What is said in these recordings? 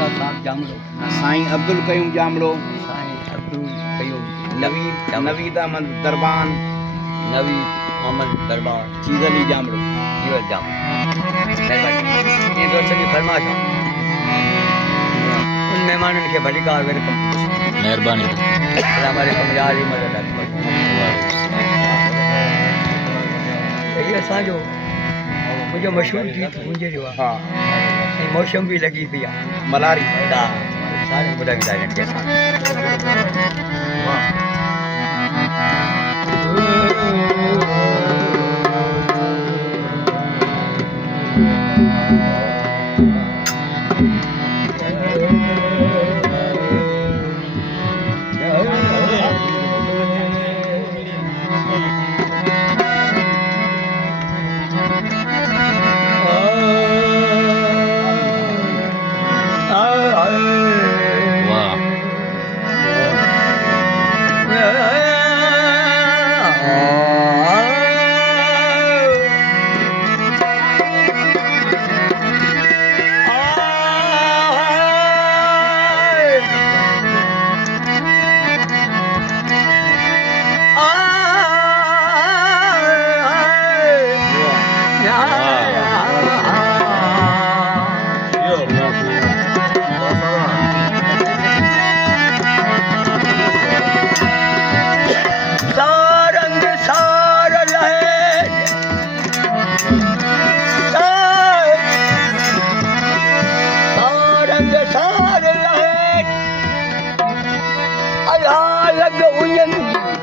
साईं अब्दुल कयूम जामड़ो, नवीद नवीद अहमद दरबान, चीज़ अली जामड़ो। ये दोस्तों की फरमाइश है। उन मेहमानों के भली कार वेलकम मेहरबानी हमारे कमजार ही मदद ये असांजो मुंहिंजो मशहूर गीत मुंहिंजे जो आहे हाँ मौसम भी लगी पई आहे मलारी सारे ॿुधाईंदा आहिनि कंहिं सां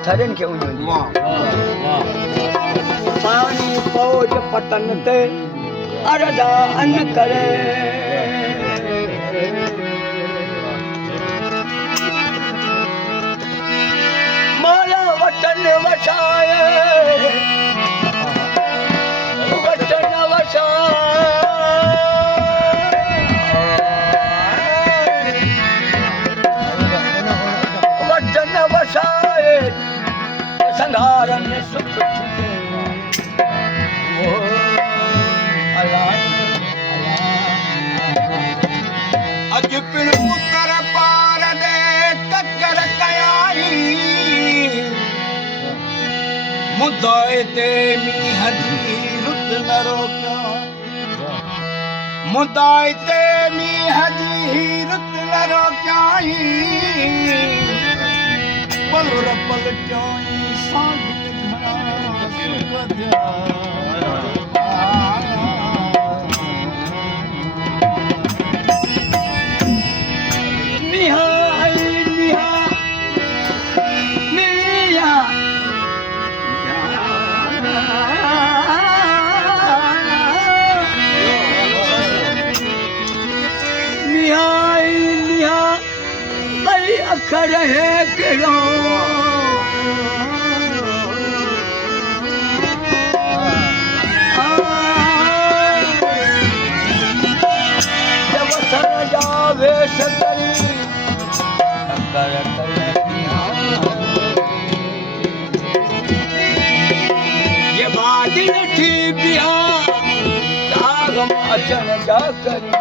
थरन के उन्हनि पानी फौज पतन ते अरदा अन करे माला वतन वसाए वतन वसाए संधारन सुख अज पिण पुत्र पार दे टक्कर कयाई मुदाए ते मींह जी रुत न रोकियो मुदाए ते मींह जी रुत न रोकियाई पल रपल चोई सांगी घणा सुख दिया अखर है करो जब सर जावे सकरी अकर ये बादल थी बिया कागम अचन जा करी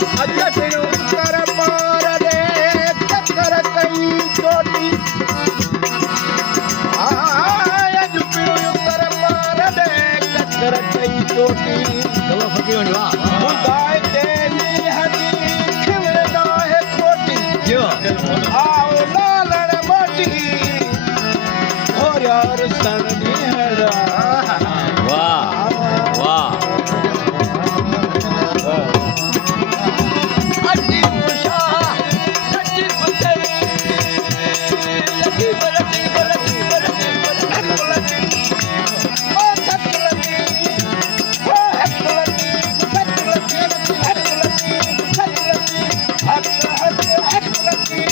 उत्तर पार दे चक्कर कई चोटी अज पियो उत्तर पार दे चक्कर कई चोटी चलो फकीरोनी वाह खुदाए तेरी हजी खिलदा है कोटी जो आओ लालड़ मोटी और यार सन निहरा वाह वाह अजी उषा सच्ची फकीरी लगी बलती बलती बलती बलती ओ सतलती ओ हकलती सतलती हकलती सतलती हक हक हकलती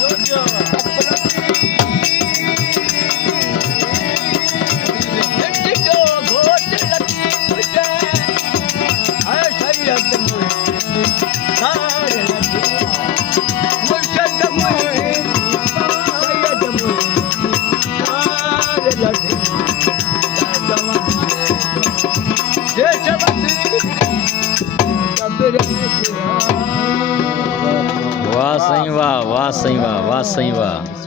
जो जो हकलती लट्टी को घोट लगी मुझे आए शरीर मुझे सारे लगी मुर्शद मुझे सैयद मुझे सारे लगी ये चमकी कब्र में वाह सही वाह वाह सही वाह वाह सही वाह